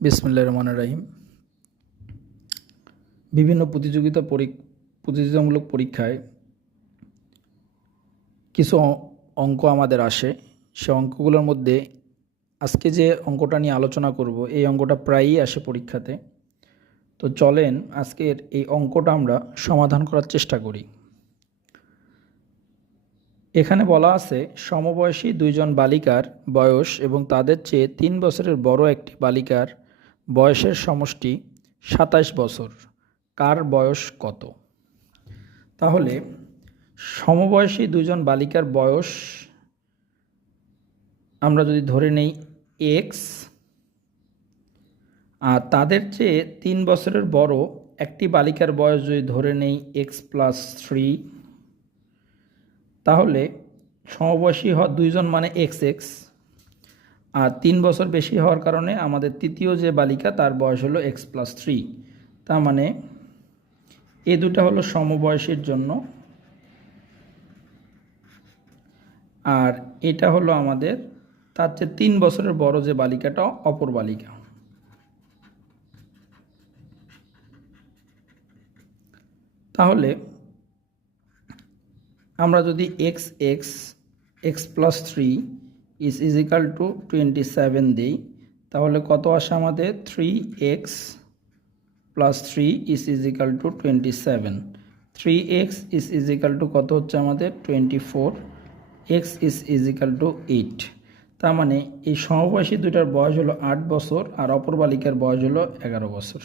বিসমিল্লাহির রহমানির রহিম। বিভিন্ন প্রতিযোগিতামূলক পরীক্ষায় কিছু অঙ্ক আমাদের আসে। সে অঙ্কগুলোর মধ্যে আজকে যে অঙ্কটা নিয়ে আলোচনা করব, এই অঙ্কটা প্রায়ই আসে পরীক্ষাতে। তো চলেন আজকের এই অঙ্কটা আমরা সমাধান করার চেষ্টা করি। এখানে বলা আছে সমবয়সী দুইজন বালিকার বয়স এবং তাদের চেয়ে 3 বছরের বড় একটি বালিকার বয়সের সমষ্টি 27 বছর। কার বয়স কত? তাহলে সমবয়সী দুইজন বালিকার বয়স আমরা যদি ধরে নেই এক্স, আর তাদের চেয়ে 3 বছরের বড় একটি বালিকার বয়স যদি ধরে নেই x+3, তাহলে সমবয়সী দুইজন মানে x, আর 3 বছর বেশি হওয়ার কারণে আমাদের তৃতীয় যে বালিকা তার বয়স হলো x+3। তার মানে এই দুটো হলো সমবয়সীর জন্য, আর এটা হলো আমাদের তার চেয়ে 3 বছরের বড় যে বালিকাটা অপর বালিকা। তাহলে আমরা যদি x+3 = 27 দিই, তাহলে কত আসে আমাদের? 3x+3 = 27। 3x কত হচ্ছে আমাদের? 24। x = 8। তার মানে এই সমবয়সী দুটার বয়স হলো 8 বছর আর অপর বালিকার বয়স হলো 11 বছর।